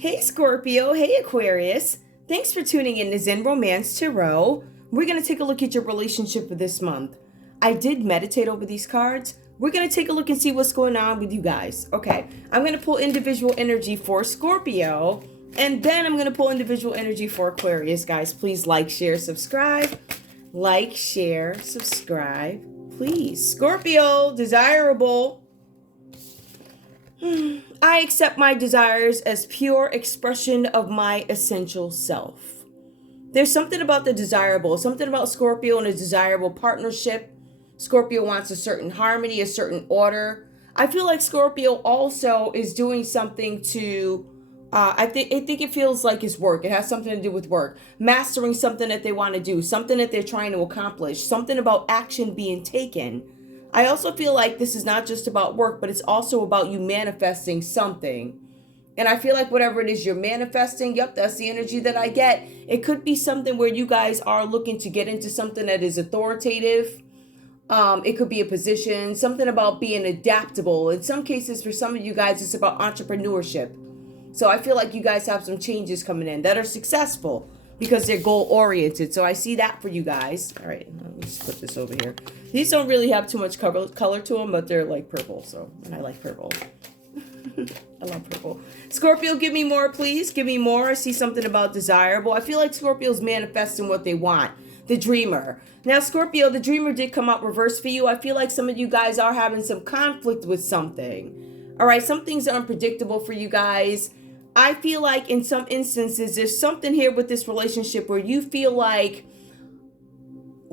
Hey Scorpio, hey Aquarius. Thanks for tuning in to Zen Romance Tarot. We're going to take a look at your relationship for this month. I did meditate over these cards. We're going to take a look and see what's going on with you guys. Okay, I'm going to pull individual energy for Scorpio, and then I'm going to pull individual energy for Aquarius. Guys, please like, share, subscribe. Like, share, subscribe, please. Scorpio, desirable. I accept my desires as pure expression of my essential self. There's something about the desirable, something about Scorpio and a desirable partnership. Scorpio wants a certain harmony, a certain order. I feel like Scorpio also is doing something to, I think it feels like it's work. It has something to do with work. Mastering something that they want to do, something that they're trying to accomplish, something about action being taken. I also feel like this is not just about work, but it's also about you manifesting something. And I feel like whatever it is you're manifesting, yep, that's the energy that I get. It could be something where you guys are looking to get into something that is authoritative. It could be a position, something about being adaptable. In some cases, for some of you guys, it's about entrepreneurship. So I feel like you guys have some changes coming in that are successful because they're goal oriented. So I see that for you guys. All right, let's put this over here. These don't really have too much color to them, but they're like purple. So, and I like purple. I love purple. Scorpio, give me more, please. Give me more. I see something about desirable. I feel like Scorpio's manifesting what they want. The dreamer. Now, Scorpio, the dreamer did come out reverse for you. I feel like some of you guys are having some conflict with something. All right, some things are unpredictable for you guys. I feel like in some instances, there's something here with this relationship where you feel like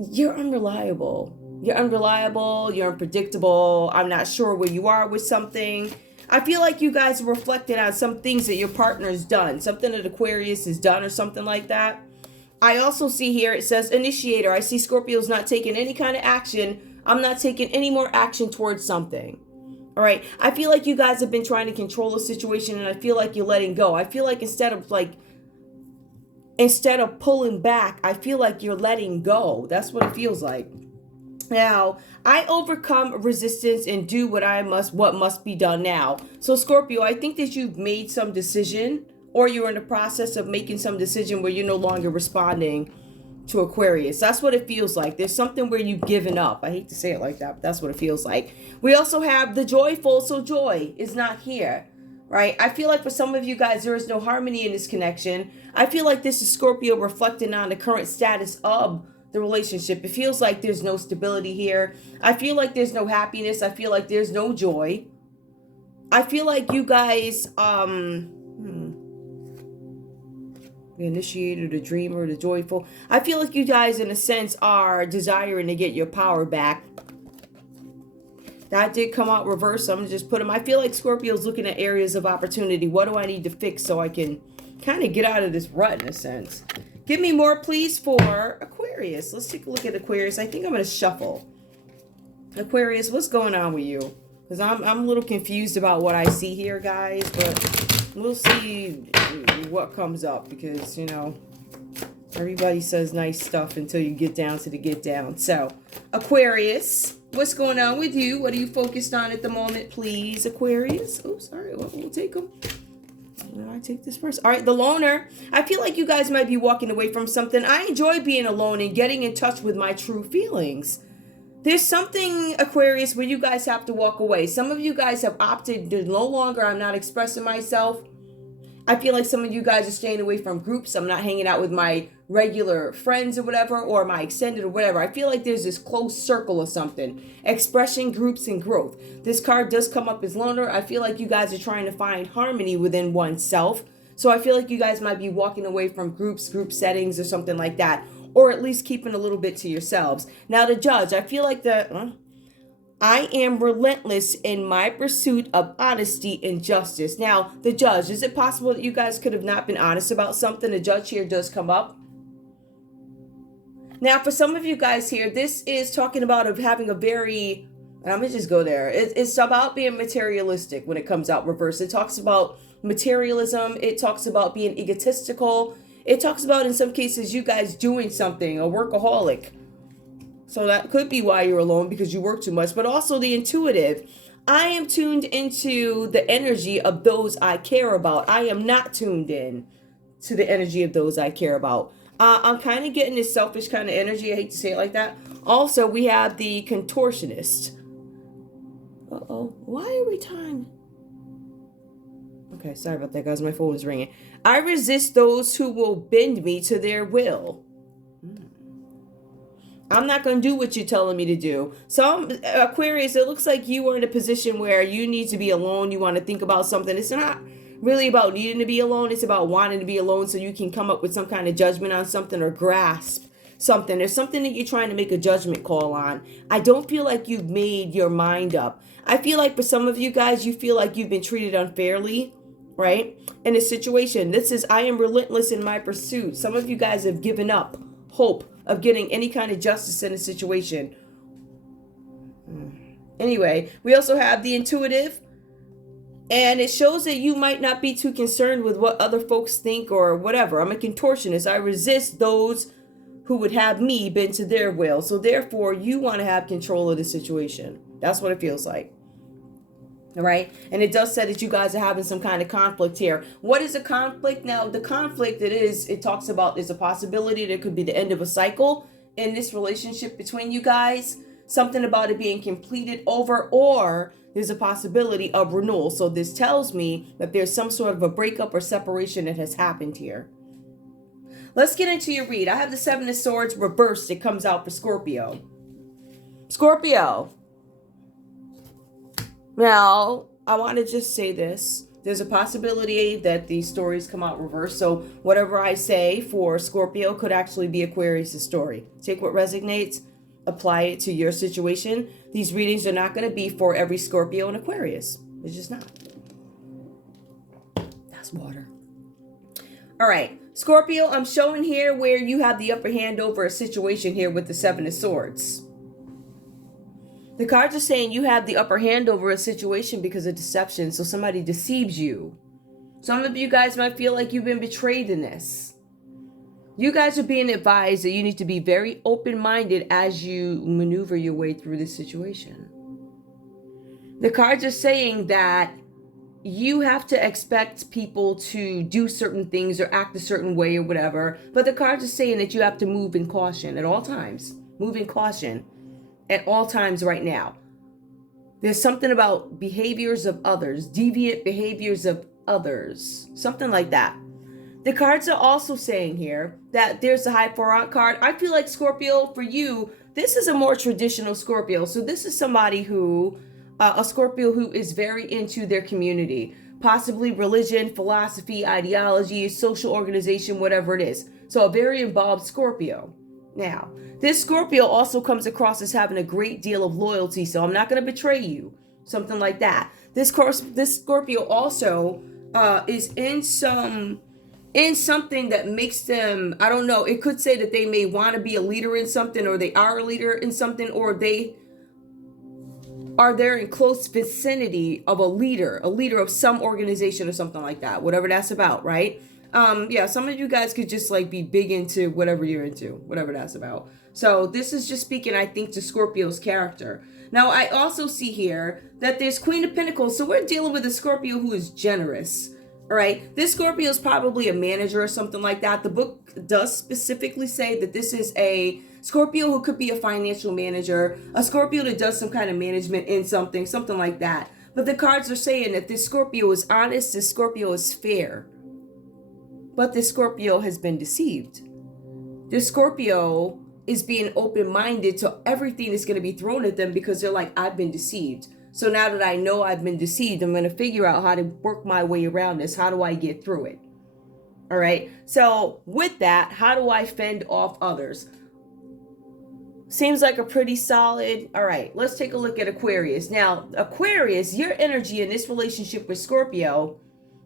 you're unreliable. You're unreliable. You're unpredictable. I'm not sure where you are with something. I feel like you guys are reflecting on some things that your partner's done. Something that Aquarius has done or something like that. I also see here, it says initiator. I see Scorpio's not taking any kind of action. I'm not taking any more action towards something. All right. I feel like you guys have been trying to control the situation and I feel like you're letting go. I feel like instead of pulling back, I feel like you're letting go. That's what it feels like. Now, I overcome resistance and do what must be done now. So Scorpio, I think that you've made some decision or you're in the process of making some decision where you're no longer responding to Aquarius. That's what it feels like. There's something where you've given up. I hate to say it like that, but that's what it feels like. We also have the joyful, so joy is not here, right? I feel like for some of you guys, there is no harmony in this connection. I feel like this is Scorpio reflecting on the current status of the relationship. It feels like there's no stability here. I feel like there's no happiness. I feel like there's no joy. I feel like you guys, the initiator, the dreamer, the joyful. I feel like you guys, in a sense, are desiring to get your power back. That did come out reverse. So I'm going to just put them. I feel like Scorpio's looking at areas of opportunity. What do I need to fix so I can kind of get out of this rut, in a sense? Give me more, please, for Aquarius. Let's take a look at Aquarius. I think I'm going to shuffle. Aquarius, what's going on with you? Because I'm a little confused about what I see here, guys. But we'll see what comes up. Because, you know, everybody says nice stuff until you get down to the get down. So, Aquarius, what's going on with you? What are you focused on at the moment, please, Aquarius? Oh, sorry. We'll take them. I take this first. All right, the loner. I feel like you guys might be walking away from something. I enjoy being alone and getting in touch with my true feelings. There's something, Aquarius, where you guys have to walk away. Some of you guys have opted to no longer, I'm not expressing myself. I feel like some of you guys are staying away from groups. I'm not hanging out with my regular friends or whatever, or my extended or whatever. I feel like there's this close circle or something. Expression, groups, and growth. This card does come up as loner. I feel like you guys are trying to find harmony within oneself. So I feel like you guys might be walking away from groups, group settings, or something like that. Or at least keeping a little bit to yourselves. Now the judge, I feel like I am relentless in my pursuit of honesty and justice. Now, the judge, is it possible that you guys could have not been honest about something? The judge here does come up. Now, for some of you guys here, this is talking about having a very, and I'm going to just go there. It's about being materialistic when it comes out reverse. It talks about materialism. It talks about being egotistical. It talks about, in some cases, you guys doing something, a workaholic. So that could be why you're alone, because you work too much. But also the intuitive. I am tuned into the energy of those I care about. I am not tuned in to the energy of those I care about. I'm kind of getting this selfish kind of energy. I hate to say it like that. Also, we have the contortionist. Uh-oh. Why are we time? Okay, sorry about that, guys. My phone is ringing. I resist those who will bend me to their will. I'm not going to do what you're telling me to do. Some Aquarius, it looks like you are in a position where you need to be alone. You want to think about something. It's not really about needing to be alone. It's about wanting to be alone so you can come up with some kind of judgment on something or grasp something. There's something that you're trying to make a judgment call on. I don't feel like you've made your mind up. I feel like for some of you guys, you feel like you've been treated unfairly, right? In a situation. This is, I am relentless in my pursuit. Some of you guys have given up hope of getting any kind of justice in a situation. Anyway, we also have the intuitive, and it shows that you might not be too concerned with what other folks think or whatever. I'm a contortionist. I resist those who would have me bend to their will. So therefore, you want to have control of the situation. That's what it feels like. All right. And it does say that you guys are having some kind of conflict here. What is a conflict? Now, the conflict it talks about is a possibility that could be the end of a cycle in this relationship between you guys. Something about it being completed over, or there's a possibility of renewal. So this tells me that there's some sort of a breakup or separation that has happened here. Let's get into your read. I have the Seven of Swords reversed. It comes out for Scorpio. Scorpio. Now, I want to just say this. There's a possibility that these stories come out reversed. So whatever I say for Scorpio could actually be Aquarius' story. Take what resonates, apply it to your situation. These readings are not going to be for every Scorpio and Aquarius. It's just not. That's water. All right. Scorpio, I'm showing here where you have the upper hand over a situation here with the Seven of Swords. The cards are saying you have the upper hand over a situation because of deception. So somebody deceives you. Some of you guys might feel like you've been betrayed in this. You guys are being advised that you need to be very open-minded as you maneuver your way through this situation. The cards are saying that you have to expect people to do certain things or act a certain way or whatever. But the cards are saying that you have to move in caution at all times. Move in caution at all times right now. There's something about behaviors of others, deviant behaviors of others, something like that. The cards are also saying here that there's a High Four Aunt card. I feel like Scorpio, for you, this is a more traditional Scorpio. So this is somebody who, a Scorpio who is very into their community, possibly religion, philosophy, ideology, social organization, whatever it is. So a very involved Scorpio. Now, this Scorpio also comes across as having a great deal of loyalty, so I'm not going to betray you. Something like that. This Scorpio also is in something that makes them, I don't know, it could say that they may want to be a leader in something, or they are a leader in something, or they are there in close vicinity of a leader of some organization or something like that, whatever that's about, right? Yeah, some of you guys could just like be big into whatever you're into, whatever that's about. So this is just speaking, I think, to Scorpio's character. Now, I also see here that there's Queen of Pentacles. So we're dealing with a Scorpio who is generous. All right. This Scorpio is probably a manager or something like that. The book does specifically say that this is a Scorpio who could be a financial manager, a Scorpio that does some kind of management in something like that. But the cards are saying that this Scorpio is honest, this Scorpio is fair. But this Scorpio has been deceived. This Scorpio is being open-minded to everything that's going to be thrown at them because they're like, I've been deceived. So now that I know I've been deceived, I'm going to figure out how to work my way around this. How do I get through it? All right. So with that, how do I fend off others? Seems like a pretty solid. All right. Let's take a look at Aquarius. Now, Aquarius, your energy in this relationship with Scorpio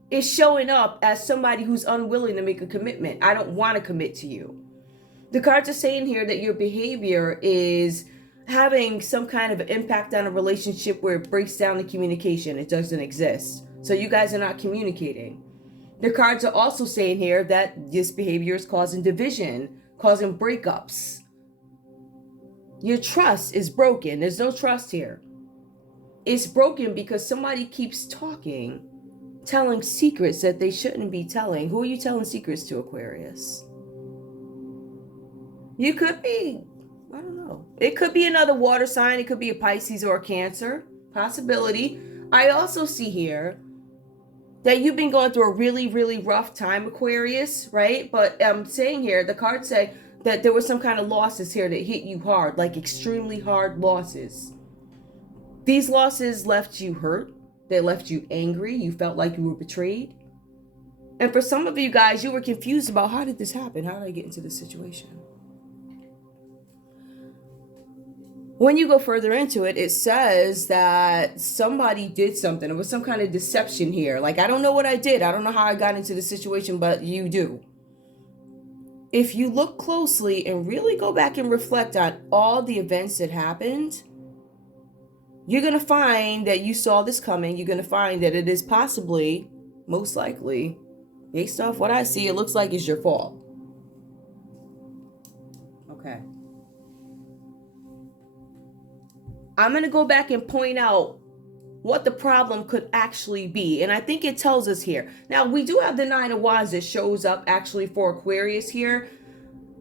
is showing up as somebody who's unwilling to make a commitment. I don't want to commit to you. The cards are saying here that your behavior is having some kind of impact on a relationship where it breaks down the communication. It doesn't exist. So you guys are not communicating. The cards are also saying here that this behavior is causing division, causing breakups. Your trust is broken. There's no trust here. It's broken because somebody keeps talking, telling secrets that they shouldn't be telling. Who are you telling secrets to, Aquarius? You could be, I don't know. It could be another water sign. It could be a Pisces or a Cancer. Possibility. I also see here that you've been going through a really, really rough time, Aquarius, right? But I'm saying here, the cards say that there was some kind of losses here that hit you hard, like extremely hard losses. These losses left you hurt. They left you angry. You felt like you were betrayed. And for some of you guys, you were confused about, how did this happen? How did I get into this situation? When you go further into it, it says that somebody did something. There was some kind of deception here. Like, I don't know what I did. I don't know how I got into the situation, but you do. If you look closely and really go back and reflect on all the events that happened, you're going to find that you saw this coming. You're going to find that it is possibly, most likely, based off what I see, it looks like it's your fault. Okay. I'm going to go back and point out what the problem could actually be. And I think it tells us here. Now, we do have the Nine of Wands that shows up actually for Aquarius here.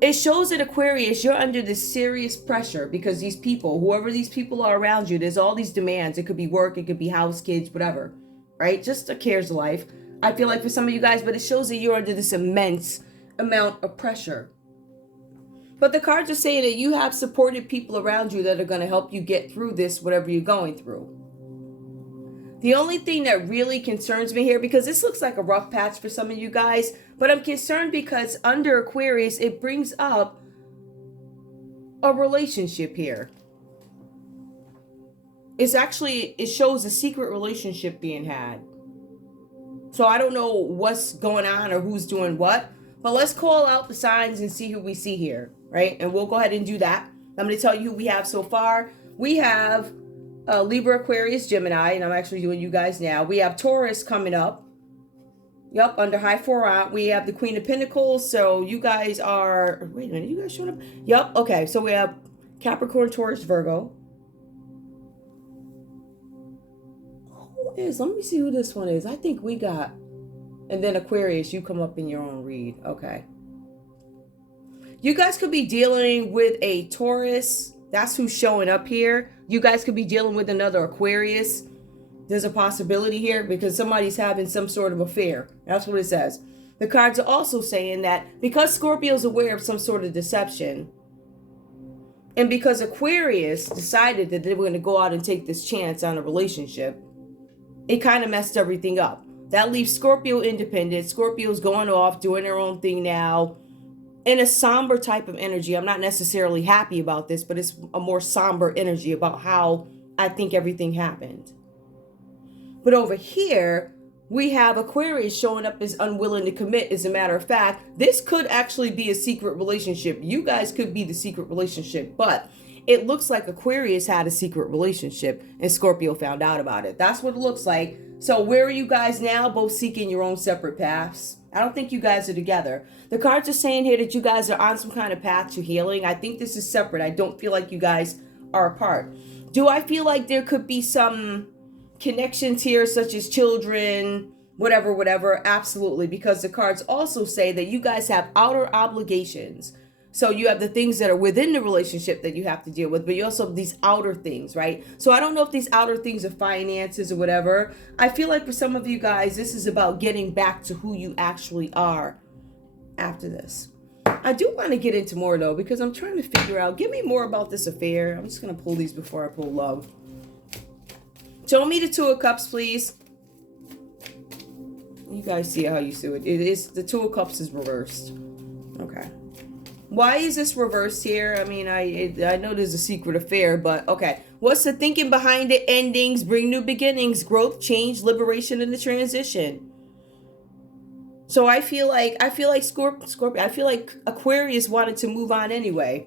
It shows that Aquarius, you're under this serious pressure because these people, whoever these people are around you, there's all these demands. It could be work, it could be house, kids, whatever, right? Just a cares of life. I feel like for some of you guys, but it shows that you're under this immense amount of pressure. But the cards are saying that you have supported people around you that are going to help you get through this, whatever you're going through. The only thing that really concerns me here, because this looks like a rough patch for some of you guys, but I'm concerned because under Aquarius, it brings up a relationship here. It shows a secret relationship being had. So I don't know what's going on or who's doing what, but let's call out the signs and see who we see here, right? And we'll go ahead and do that. I'm going to tell you who we have so far. We have Libra, Aquarius, Gemini, and I'm actually doing you guys now. We have Taurus coming up. Yep, under high four out. We have the Queen of Pentacles. So you guys are, wait a minute, you guys showing up? Yep, okay. So we have Capricorn, Taurus, Virgo. Who is? Let me see who this one is. I think we got, and then Aquarius, you come up in your own read. Okay. You guys could be dealing with a Taurus. That's who's showing up here. You guys could be dealing with another Aquarius. There's a possibility here because somebody's having some sort of affair. That's what it says. The cards are also saying that because Scorpio's aware of some sort of deception, and because Aquarius decided that they were going to go out and take this chance on a relationship, it kind of messed everything up. That leaves Scorpio independent. Scorpio's going off, doing their own thing now, in a somber type of energy. I'm not necessarily happy about this, but it's a more somber energy about how I think everything happened. But over here, we have Aquarius showing up as unwilling to commit. As a matter of fact, this could actually be a secret relationship. You guys could be the secret relationship, but it looks like Aquarius had a secret relationship and Scorpio found out about it. That's what it looks like. So where are you guys now? Both seeking your own separate paths. I don't think you guys are together. The cards are saying here that you guys are on some kind of path to healing. I think this is separate. I don't feel like you guys are apart. Do I feel like there could be some connections here, such as children, whatever? Absolutely, because the cards also say that you guys have outer obligations. So you have the things that are within the relationship that you have to deal with, but you also have these outer things, right? So I don't know if these outer things are finances or whatever. I feel like for some of you guys, this is about getting back to who you actually are after this. I do want to get into more though, because I'm trying to figure out, give me more about this affair. I'm just going to pull these before I pull love. Show me the Two of Cups, please. You guys see how you see it. It is, the Two of Cups is reversed. Okay. Why is this reversed here? I mean, I know there's a secret affair, but okay. What's the thinking behind it? Endings, bring new beginnings, growth, change, liberation, and the transition. So I feel like Scorpio, I feel like Aquarius wanted to move on anyway.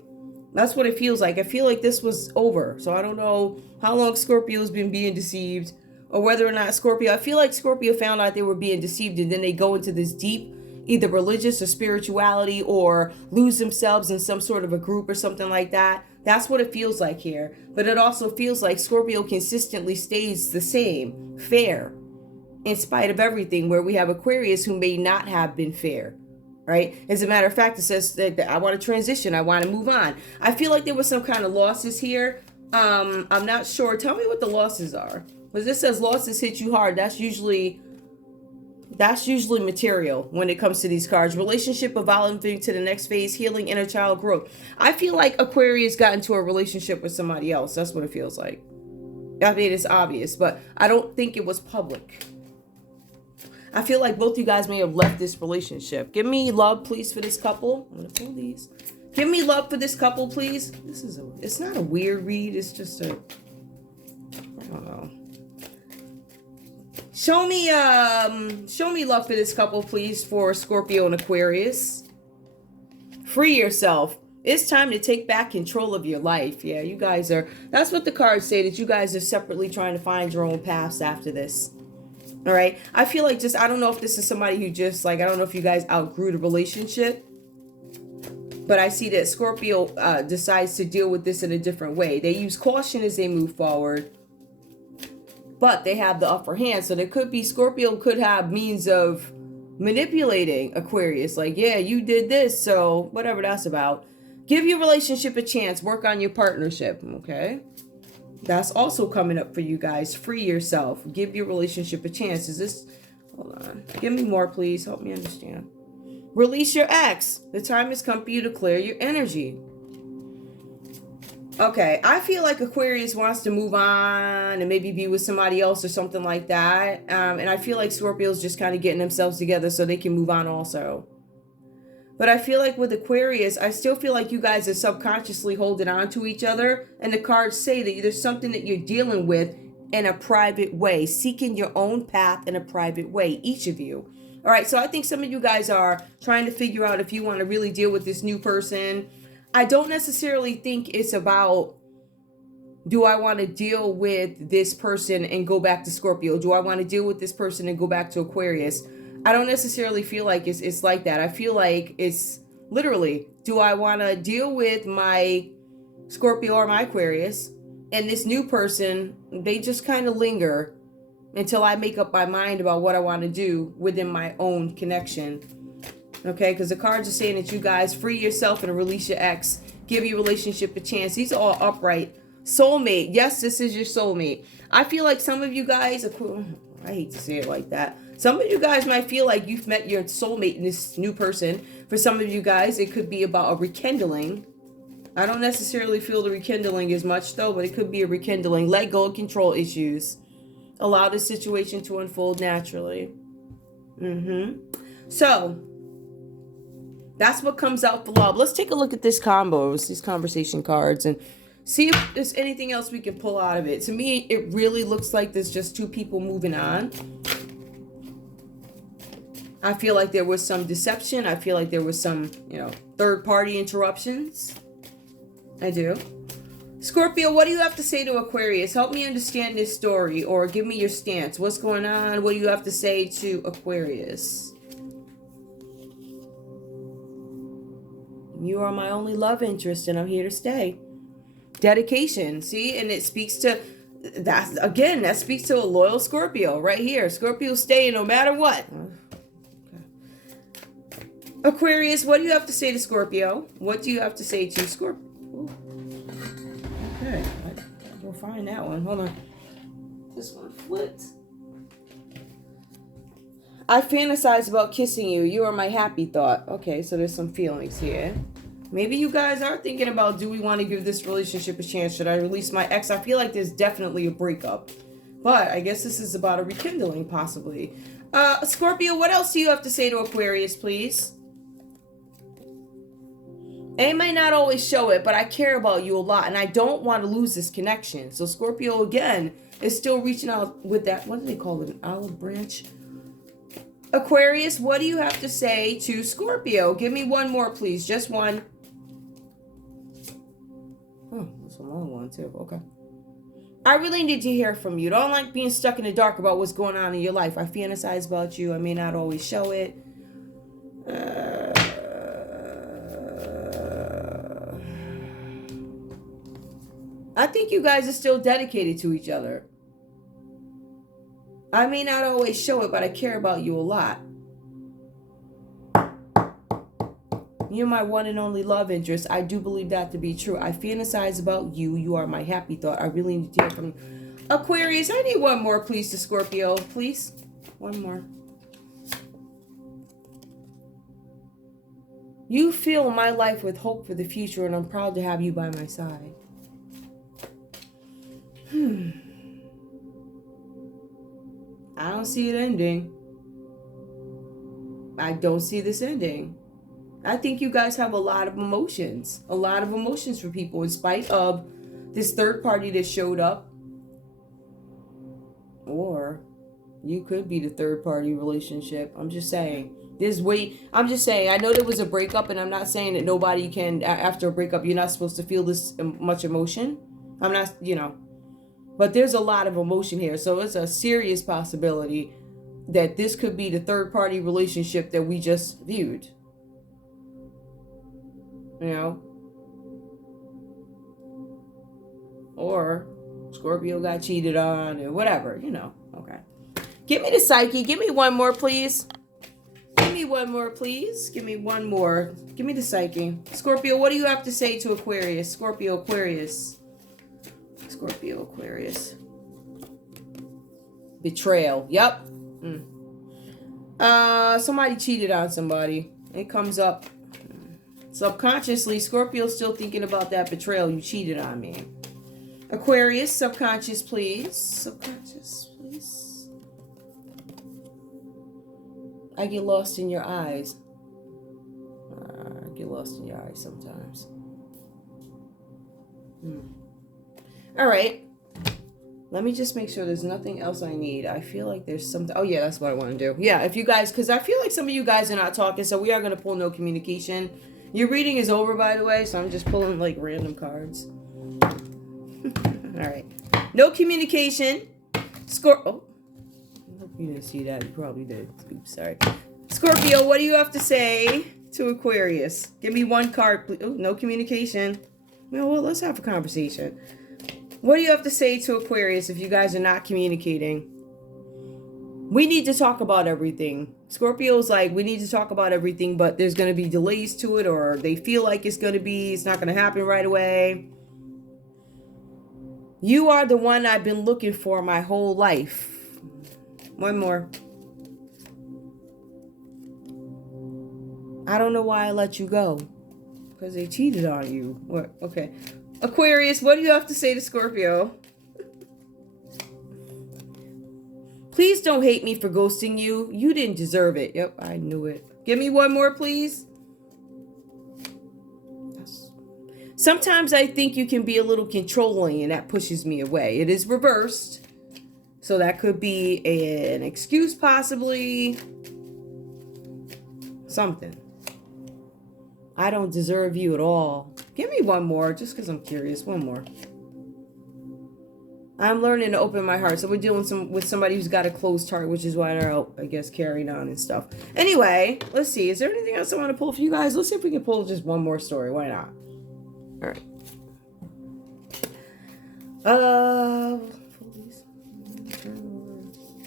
That's what it feels like. I feel like this was over. So I don't know how long Scorpio's been being deceived, or whether or not Scorpio, I feel like Scorpio found out they were being deceived, and then they go into this deep, either religious or spirituality, or lose themselves in some sort of a group or something like that. That's what it feels like here. But it also feels like Scorpio consistently stays the same, fair, in spite of everything, where we have Aquarius who may not have been fair, right? As a matter of fact, it says that I want to transition. I want to move on. I feel like there was some kind of losses here. I'm not sure. Tell me what the losses are. Because this says losses hit you hard. That's usually material when it comes to these cards. Relationship evolving to the next phase, healing, inner child growth. I feel like Aquarius got into a relationship with somebody else. That's what it feels like. I mean, it's obvious, but I don't think it was public. I feel like both you guys may have left this relationship. Give me love, please, for this couple. I'm going to pull these. Give me love for this couple, please. It's not a weird read. It's just I don't know. Show me love for this couple, please, for Scorpio and Aquarius. Free yourself. It's time to take back control of your life. Yeah, you guys are, that's what the cards say, that you guys are separately trying to find your own paths after this. All right. I feel like I don't know if this is somebody who just I don't know if you guys outgrew the relationship, but I see that Scorpio decides to deal with this in a different way. They use caution as they move forward, but they have the upper hand. So there could be, Scorpio could have means of manipulating Aquarius. Like, yeah, you did this, so whatever that's about. Give your relationship a chance. Work on your partnership. Okay. That's also coming up for you guys. Free yourself. Give your relationship a chance. Is this... Hold on. Give me more, please. Help me understand. Release your ex. The time has come for you to clear your energy. Okay. I feel like Aquarius wants to move on and maybe be with somebody else or something like that. And I feel like Scorpio's just kind of getting themselves together so they can move on also. But I feel like with Aquarius, I still feel like you guys are subconsciously holding on to each other. And the cards say that there's something that you're dealing with in a private way, seeking your own path in a private way, each of you. All right, so I think some of you guys are trying to figure out if you want to really deal with this new person. I don't necessarily think it's about, do I want to deal with this person and go back to Scorpio? Do I want to deal with this person and go back to Aquarius? I don't necessarily feel like it's like that. I feel like it's literally, do I want to deal with my Scorpio or my Aquarius? And this new person, they just kind of linger until I make up my mind about what I want to do within my own connection. Okay, because the cards are saying that you guys free yourself and release your ex. Give your relationship a chance. These are all upright. Soulmate. Yes, this is your soulmate. I feel like some of you guys, I hate to say it like that. Some of you guys might feel like you've met your soulmate in this new person. For some of you guys, it could be about a rekindling. I don't necessarily feel the rekindling as much though, but it could be a rekindling. Let go of control issues. Allow the situation to unfold naturally. So, that's what comes out for love. Let's take a look at this combos, these conversation cards, and see if there's anything else we can pull out of it. To me, it really looks like there's just two people moving on. I feel like there was some deception. I feel like there was some, third-party interruptions. I do. Scorpio, what do you have to say to Aquarius? Help me understand this story, or give me your stance. What's going on? What do you have to say to Aquarius? You are my only love interest, and I'm here to stay. Dedication, see? And it speaks to, that speaks to a loyal Scorpio right here. Scorpio staying no matter what. Aquarius, what do you have to say to Scorpio? What do you have to say to Scorpio? Okay, we'll find that one. Hold on. This one flipped. I fantasize about kissing you. You are my happy thought. Okay, so there's some feelings here. Maybe you guys are thinking about, do we want to give this relationship a chance? Should I release my ex? I feel like there's definitely a breakup. But I guess this is about a rekindling, possibly. Scorpio, what else do you have to say to Aquarius, please? They might not always show it, but I care about you a lot, and I don't want to lose this connection. So Scorpio, again, is still reaching out with that, what do they call it, an olive branch? Aquarius, what do you have to say to Scorpio? Give me one more, please. Just one. Oh, that's a long one, too. Okay. I really need to hear from you. Don't like being stuck in the dark about what's going on in your life. I fantasize about you. I may not always show it. I think you guys are still dedicated to each other. I may not always show it, but I care about you a lot. You're my one and only love interest. I do believe that to be true. I fantasize about you. You are my happy thought. I really need to hear from you. Aquarius, I need one more, please, to Scorpio. Please. One more. You fill my life with hope for the future, and I'm proud to have you by my side. I don't see it ending. I don't see this ending. I think you guys have a lot of emotions. A lot of emotions for people in spite of this third party that showed up. Or you could be the third party relationship. I'm just saying. I'm just saying, I know there was a breakup, and I'm not saying that nobody can, after a breakup, you're not supposed to feel this much emotion. I'm not, but there's a lot of emotion here. So it's a serious possibility that this could be the third party relationship that we just viewed. Or Scorpio got cheated on, or whatever, Okay. Give me the psyche. Give me one more, please. Give me one more, please. Give me one more. Give me the psyche. Scorpio, what do you have to say to Aquarius? Scorpio, Aquarius. Scorpio, Aquarius. Betrayal. Yep. Somebody cheated on somebody. It comes up. Subconsciously, Scorpio's still thinking about that betrayal. You cheated on me. Aquarius, subconscious, please. Subconscious, please. I get lost in your eyes. I get lost in your eyes sometimes. All right. Let me just make sure there's nothing else I need. I feel like there's something. Oh, yeah, that's what I want to do. Yeah, if you guys, because I feel like some of you guys are not talking, so we are going to pull no communication. Your reading is over, by the way, so I'm just pulling, like, random cards. All right. No communication. Oh. I hope you didn't see that. You probably did. Oops, sorry. Scorpio, what do you have to say to Aquarius? Give me one card, please. Oh, no communication. Well, let's have a conversation. What do you have to say to Aquarius if you guys are not communicating? We need to talk about everything. Scorpio's like, we need to talk about everything, but there's going to be delays to it, or they feel like it's not going to happen right away. You are the one I've been looking for my whole life. One more. I don't know why I let you go. Because they cheated on you. What? Okay. Aquarius, what do you have to say to Scorpio? Please don't hate me for ghosting you. You didn't deserve it. Yep, I knew it. Give me one more, please. Sometimes I think you can be a little controlling, and that pushes me away. It is reversed. So that could be an excuse, possibly. Something. I don't deserve you at all. Give me one more, just because I'm curious. One more. I'm learning to open my heart. So we're dealing with somebody who's got a closed heart, which is why they're out, I guess, carrying on and stuff. Anyway, let's see. Is there anything else I want to pull for you guys? Let's see if we can pull just one more story. Why not? All right.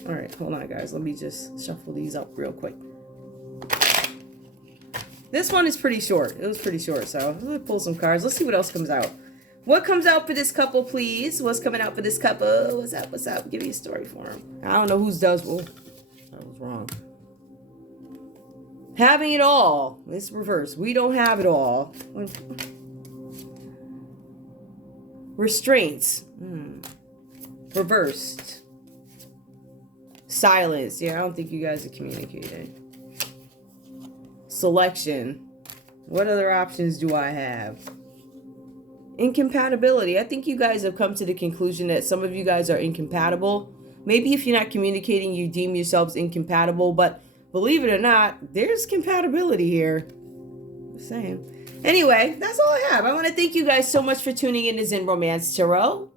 All right, hold on, guys. Let me just shuffle these up real quick. This one is pretty short. It was pretty short, so I'm gonna pull some cards. Let's see what else comes out. What comes out for this couple, please? What's coming out for this couple? What's up? What's up? Give me a story for them. I don't know whose does. Well, that was wrong. Having it all. It's reverse. We don't have it all. Restraints. Reversed. Silence. Yeah, I don't think you guys are communicating. Selection. What other options do I have? Incompatibility. I think you guys have come to the conclusion that some of you guys are incompatible. Maybe if you're not communicating, you deem yourselves incompatible, but believe it or not, there's compatibility here. Just saying. Anyway, that's all I have. I want to thank you guys so much for tuning in to Zen Romance Tarot.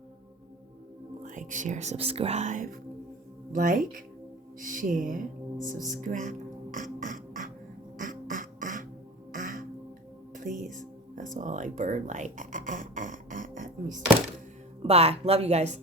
Like, share, subscribe. Like, share, subscribe. Please. That's all I like bird like. Let me see. Bye. Love you guys.